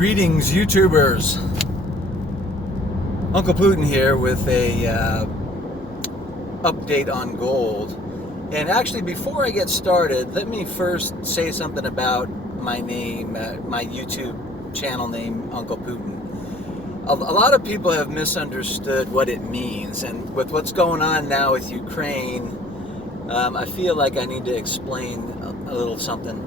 Greetings, YouTubers. Uncle Putin here with a update on gold. And actually, before I get started, let me first say something about my name, my YouTube channel name, Uncle Putin. A lot of people have misunderstood what it means, and with what's going on now with Ukraine, I feel like I need to explain a little something.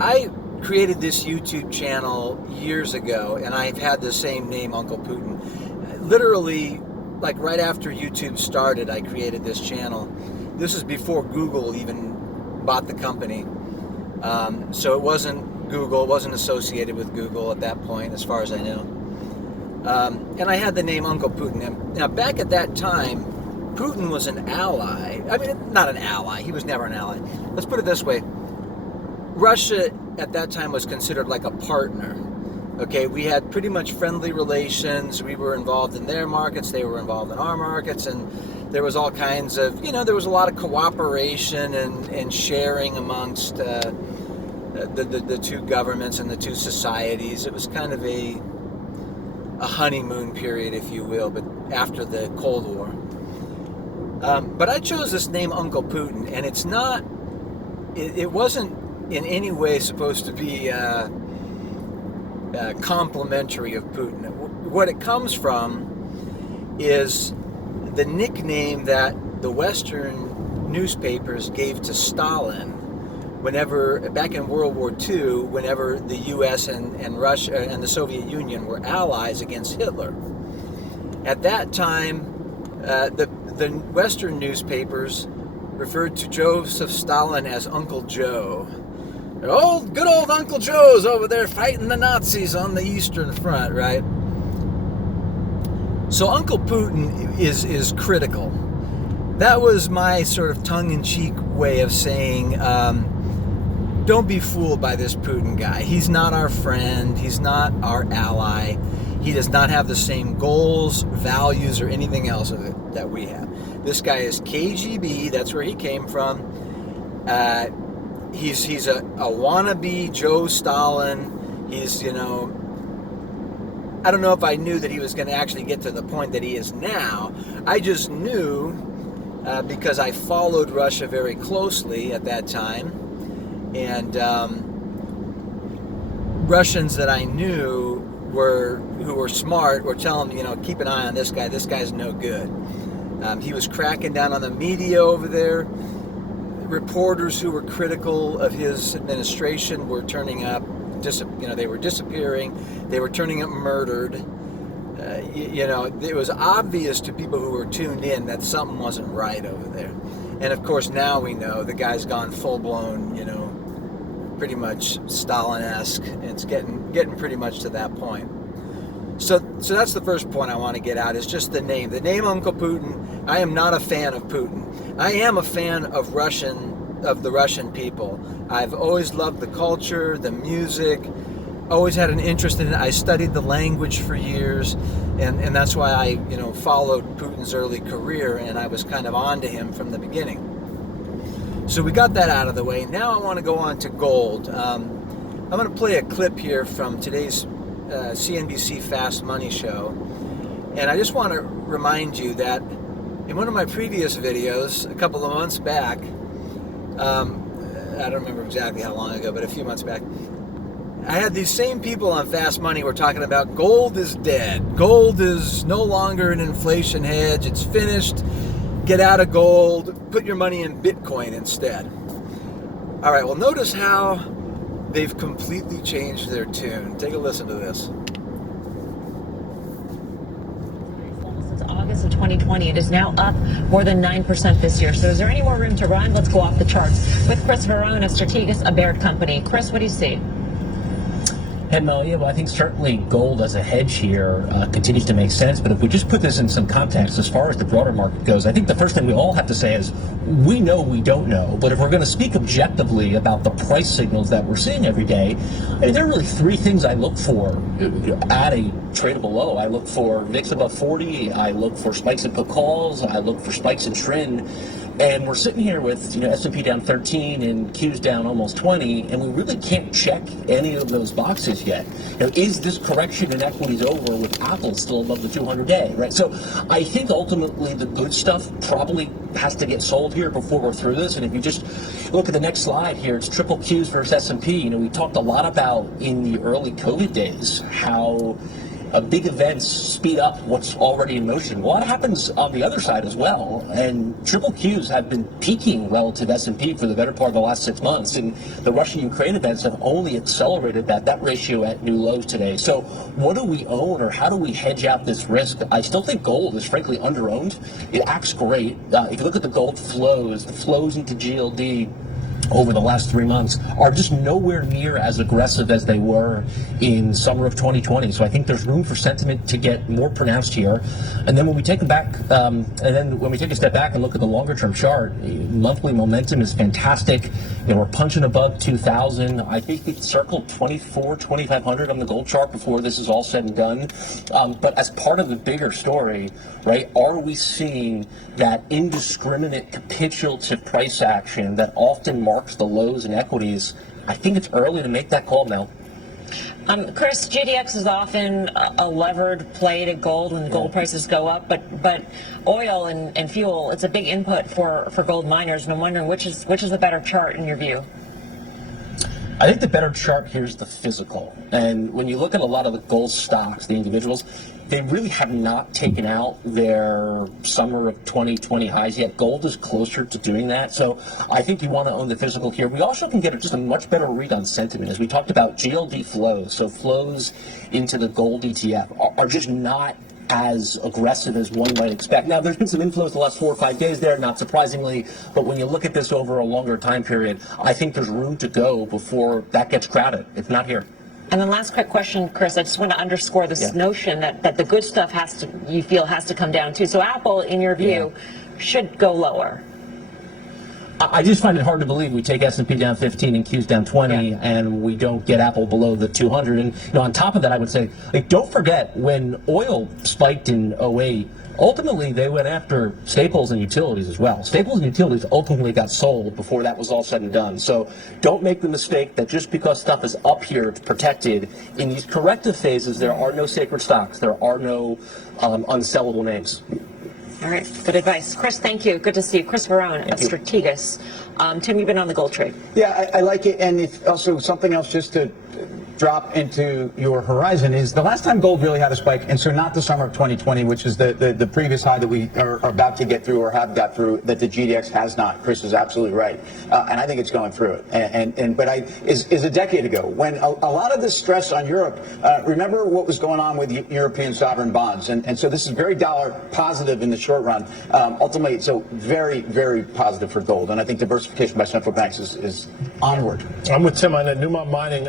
I created this YouTube channel years ago, and I've had the same name, Uncle Putin. Literally, like right after YouTube started, I created this channel. This is before Google even bought the company. So it wasn't Google, it wasn't associated with Google at that point, as far as I know. And I had the name Uncle Putin. Now, back at that time, Putin was an ally. I mean, not an ally. He was never an ally. Let's put it this way. Russia at that time was considered like a partner. Okay, we had pretty much friendly relations. We were involved in their markets. They were involved in our markets. And there was all kinds of, there was a lot of cooperation and sharing amongst the two governments and the two societies. It was kind of a honeymoon period, if you will, but after the Cold War. But I chose this name Uncle Putin, and it's not, it wasn't in any way supposed to be complimentary of Putin. What it comes from is the nickname that the Western newspapers gave to Stalin whenever, back in World War II, whenever the US and Russia and the Soviet Union were allies against Hitler. At that time, the Western newspapers referred to Joseph Stalin as Uncle Joe. Good old Uncle Joe's over there fighting the Nazis on the Eastern Front, right? So Uncle Putin is critical. That was my sort of tongue-in-cheek way of saying, don't be fooled by this Putin guy. He's not our friend. He's not our ally. He does not have the same goals, values, or anything else that we have. This guy is KGB. That's where he came from. He's a wannabe Joe Stalin. He's, I don't know if I knew that he was going to actually get to the point that he is now. I just knew because I followed Russia very closely at that time. And Russians that I knew who were smart were telling me, keep an eye on this guy. This guy's no good. He was cracking down on the media over there. Reporters who were critical of his administration were turning up, they were disappearing, they were turning up murdered. It was obvious to people who were tuned in that something wasn't right over there. And of course, now we know the guy's gone full-blown, pretty much Stalin-esque. It's getting pretty much to that point. So that's the first point I want to get out, is just the name. The name Uncle Putin. I am not a fan of Putin. I am a fan of the Russian people. I've always loved the culture, the music, always had an interest in it. I studied the language for years, and that's why I, followed Putin's early career, and I was kind of onto him from the beginning. So we got that out of the way. Now I want to go on to gold. I'm going to play a clip here from today's CNBC Fast Money show, and I just want to remind you that in one of my previous videos a couple of months back, I don't remember exactly how long ago, but a few months back, I had these same people on Fast Money were talking about gold is dead. Gold is no longer an inflation hedge. It's finished. Get out of gold. Put your money in Bitcoin instead. All right, well, notice how they've completely changed their tune. Take a listen to this. Since August of 2020, it is now up more than 9% this year. So is there any more room to run? Let's go off the charts with Chris Verone of Strategas, a Baird company. Chris, what do you see? Hey, Mel, well, I think certainly gold as a hedge here continues to make sense. But if we just put this in some context, as far as the broader market goes, I think the first thing we all have to say is we know we don't know. But if we're going to speak objectively about the price signals that we're seeing every day, there are really three things I look for at a tradable low. I look for VIX above 40. I look for spikes in put calls. I look for spikes in trend. And we're sitting here with, S&P down 13 and Q's down almost 20, and we really can't check any of those boxes yet. Is this correction in equities over with Apple still above the 200-day, right? So I think ultimately the good stuff probably has to get sold here before we're through this. And if you just look at the next slide here, it's triple Q's versus S&P. We talked a lot about in the early COVID days how big events speed up what's already in motion. Well, that happens on the other side as well. And triple Qs have been peaking relative S&P for the better part of the last 6 months. And the Russia-Ukraine events have only accelerated that ratio at new lows today. So what do we own, or how do we hedge out this risk? I still think gold is frankly under-owned. It acts great. If you look at the gold flows, the flows into GLD over the last 3 months are just nowhere near as aggressive as they were in summer of 2020. So I think there's room for sentiment to get more pronounced here. And then when we take a step back and look at the longer term chart, monthly momentum is fantastic. We're punching above 2,000. I think we circled 2,500 on the gold chart before this is all said and done. But as part of the bigger story, right, are we seeing that indiscriminate capitulative price action that often marks the lows in equities? I think it's early to make that call now. Chris, GDX is often a levered play to gold when gold prices go up, but oil and fuel, it's a big input for gold miners, and I'm wondering which is the better chart in your view? I think the better chart here is the physical. And when you look at a lot of the gold stocks, the individuals, they really have not taken out their summer of 2020 highs yet. Gold is closer to doing that. So I think you want to own the physical here. We also can get just a much better read on sentiment. As we talked about, GLD flows, so flows into the gold ETF, are just not as aggressive as one might expect. Now, there's been some inflows the last 4 or 5 days there, not surprisingly, but when you look at this over a longer time period, I think there's room to go before that gets crowded. It's not here. And then last quick question, Chris, I just want to underscore this notion that the good stuff has to come down too. So Apple, in your view, should go lower. I just find it hard to believe we take S&P down 15 and Q's down 20 and we don't get Apple below the 200. And on top of that, I would say, don't forget when oil spiked in 08, ultimately they went after staples and utilities as well. Staples and utilities ultimately got sold before that was all said and done. So don't make the mistake that just because stuff is up here, it's protected. In these corrective phases, there are no sacred stocks. There are no unsellable names. All right, good advice. Chris, thank you. Good to see you. Chris Verone of Strategas. Tim, you've been on the gold trade. Yeah, I like it. And if also something else just to drop into your horizon is the last time gold really had a spike, and so not the summer of 2020, which is the previous high that we are about to get through or have got through, that the GDX has not. Chris is absolutely right. And I think it's going through it. But is a decade ago when a lot of this stress on Europe, remember what was going on with European sovereign bonds. And so this is very dollar positive in the short run. Ultimately, so very, very positive for gold. And I think diversification by central banks is onward. I'm with Tim on that. Newmont Mining,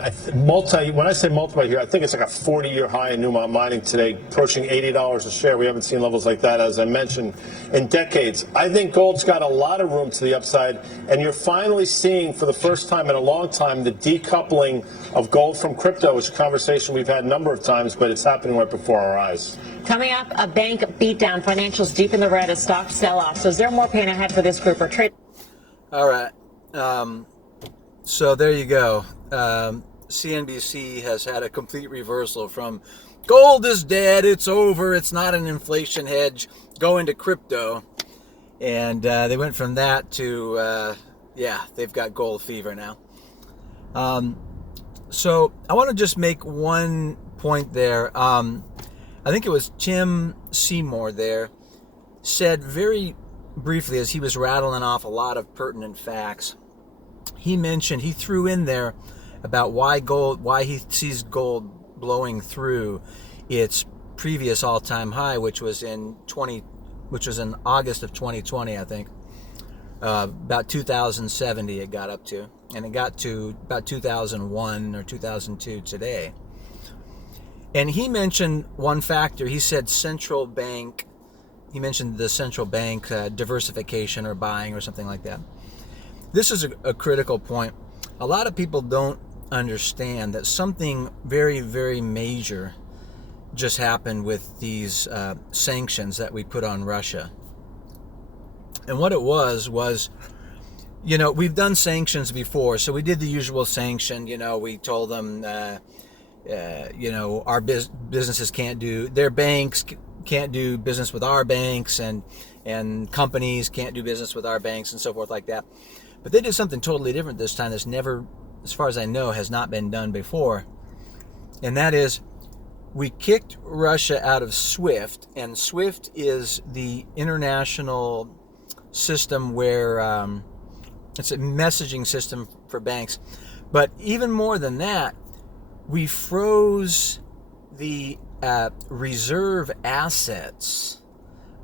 when I say multiply here, I think it's like a 40-year high in Newmont Mining today, approaching $80 a share. We haven't seen levels like that, as I mentioned, in decades. I think gold's got a lot of room to the upside, and you're finally seeing, for the first time in a long time, the decoupling of gold from crypto, which is a conversation we've had a number of times, but it's happening right before our eyes. Coming up, a bank beatdown, financials deep in the red, a stock sell-off. So is there more pain ahead for this group or trade? All right. So there you go. CNBC has had a complete reversal from gold is dead, it's over, it's not an inflation hedge, go into crypto. And they went from that to, they've got gold fever now. So I want to just make one point there. I think it was Tim Seymour there said very briefly as he was rattling off a lot of pertinent facts. He threw in there about why he sees gold blowing through its previous all-time high, which was in August of 2020, I think. About 2,070 it got up to, and it got to about 2001 or 2002 today. And he mentioned one factor. He said he mentioned the central bank diversification or buying or something like that. This is a critical point. A lot of people don't understand that something very, very major just happened with these sanctions that we put on Russia. And what it was, we've done sanctions before. So we did the usual sanction. We told them, our businesses their banks can't do business with our banks, and companies can't do business with our banks, and so forth like that. But they did something totally different this time that's never, as far as I know, has not been done before. And that is, we kicked Russia out of SWIFT, and SWIFT is the international system where it's a messaging system for banks. But even more than that, we froze the reserve assets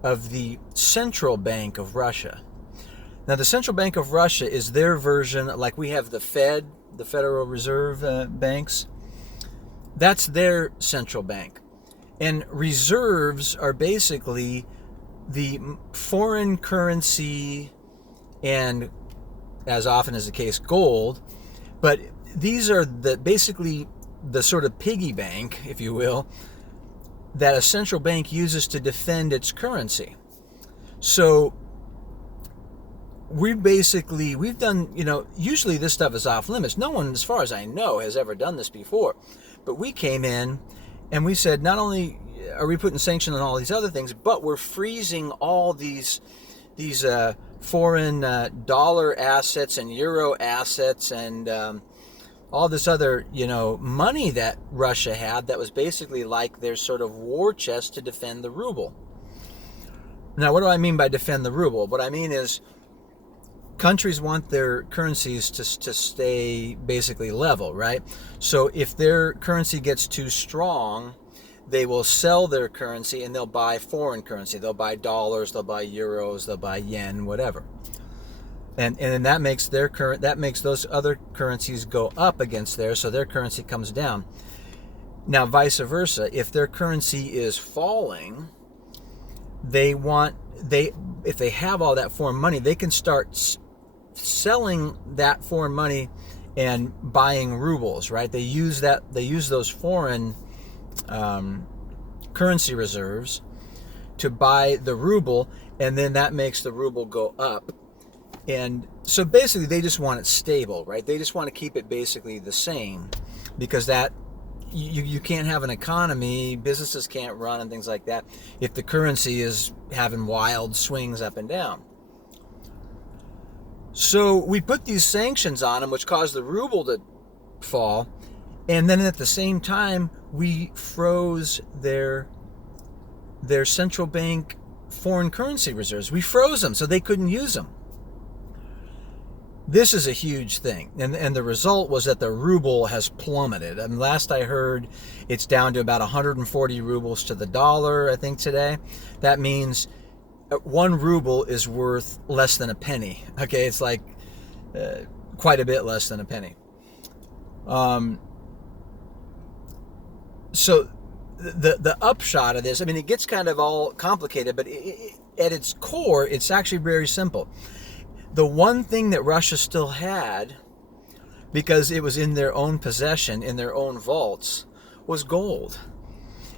of the Central Bank of Russia. Now, the Central Bank of Russia is their version, like we have the Fed, the Federal Reserve banks. That's their central bank. And reserves are basically the foreign currency and, as often is the case, gold. But these are basically the sort of piggy bank, if you will, that a central bank uses to defend its currency. So we've done, usually this stuff is off limits. No one, as far as I know, has ever done this before. But we came in and we said, not only are we putting sanctions on all these other things, but we're freezing all these foreign dollar assets and euro assets and all this other, money that Russia had that was basically like their sort of war chest to defend the ruble. Now, what do I mean by defend the ruble? What I mean is countries want their currencies to stay basically level, right? So if their currency gets too strong, they will sell their currency and they'll buy foreign currency. They'll buy dollars, they'll buy euros, they'll buy yen, whatever. And then that makes those other currencies go up against theirs, so their currency comes down. Now, vice versa, if their currency is falling, if they have all that foreign money, they can start selling that foreign money and buying rubles, right? They use those foreign currency reserves to buy the ruble, and then that makes the ruble go up. And so basically they just want it stable, right? They just want to keep it basically the same, because that you can't have an economy, businesses can't run and things like that if the currency is having wild swings up and down. So we put these sanctions on them, which caused the ruble to fall, and then at the same time we froze their central bank foreign currency reserves. We froze them so they couldn't use them. This is a huge thing, and the result was that the ruble has plummeted. I mean, last I heard, it's down to about 140 rubles to the dollar, I think, today. That means 1 ruble is worth less than a penny. Okay, it's like quite a bit less than a penny. So the upshot of this, I mean, it gets kind of all complicated, but at its core, it's actually very simple. The one thing that Russia still had, because it was in their own possession, in their own vaults, was gold.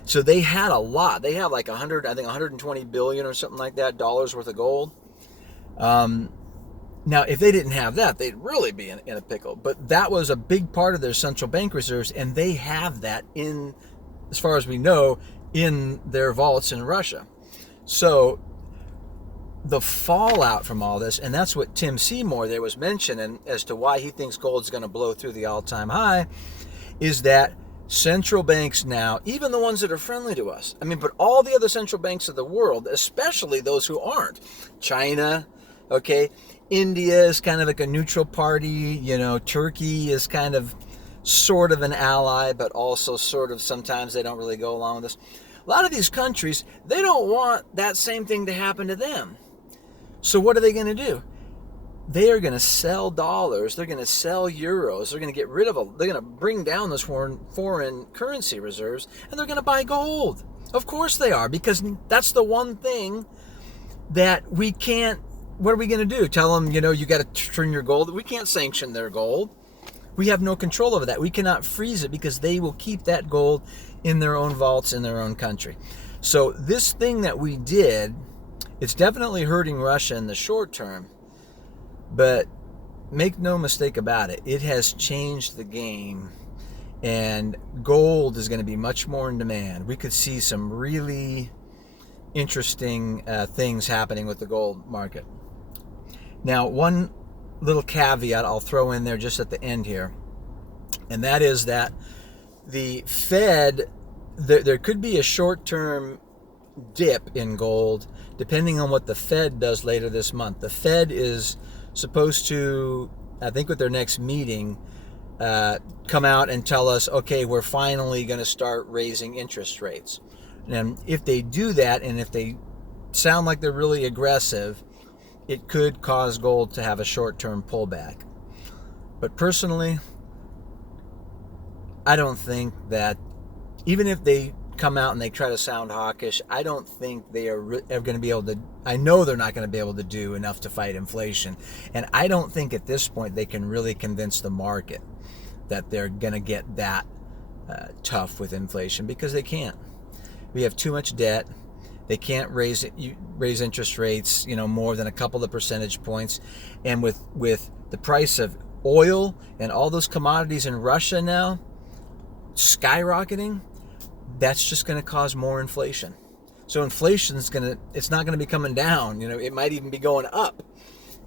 So they had a lot. They had like 120 billion or something like that dollars worth of gold. Now, if they didn't have that, they'd really be in a pickle. But that was a big part of their central bank reserves, and they have that in, as far as we know, in their vaults in Russia. So the fallout from all this, and that's what Tim Seymour there was mentioning as to why he thinks gold's going to blow through the all-time high, is that central banks now, even the ones that are friendly to us, I mean, but all the other central banks of the world, especially those who aren't, China, okay, India is kind of like a neutral party, Turkey is kind of sort of an ally, but also sort of sometimes they don't really go along with us. A lot of these countries, they don't want that same thing to happen to them. So what are they going to do? They are going to sell dollars. They're going to sell euros. They're going to get rid of they're going to bring down those foreign currency reserves, and they're going to buy gold. Of course they are, because that's the one thing that we can't. What are we going to do? Tell them, you got to turn your gold. We can't sanction their gold. We have no control over that. We cannot freeze it because they will keep that gold in their own vaults in their own country. So this thing that we did It's definitely hurting Russia in the short term, but make no mistake about it, it has changed the game, and gold is going to be much more in demand. We could see some really interesting things happening with the gold market. Now, one little caveat I'll throw in there just at the end here, and that is that the Fed, there could be a short-term dip in gold depending on what the Fed does later this month. The Fed is supposed to, I think with their next meeting, come out and tell us, okay, we're finally going to start raising interest rates. And if they do that, and if they sound like they're really aggressive, it could cause gold to have a short-term pullback. But personally, I don't think that, even if they come out and they try to sound hawkish, I don't think they are going to be able to, I know they're not going to be able to do enough to fight inflation. And I don't think at this point they can really convince the market that they're going to get that tough with inflation, because they can't. We have too much debt. They can't raise interest rates, more than a couple of percentage points. And with the price of oil and all those commodities in Russia now skyrocketing, that's just going to cause more inflation. So inflation is it's not going to be coming down. It might even be going up.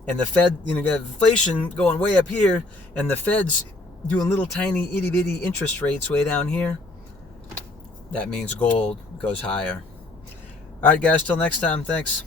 And the Fed, you got inflation going way up here, and the Fed's doing little tiny itty bitty interest rates way down here. That means gold goes higher. All right, guys, till next time. Thanks.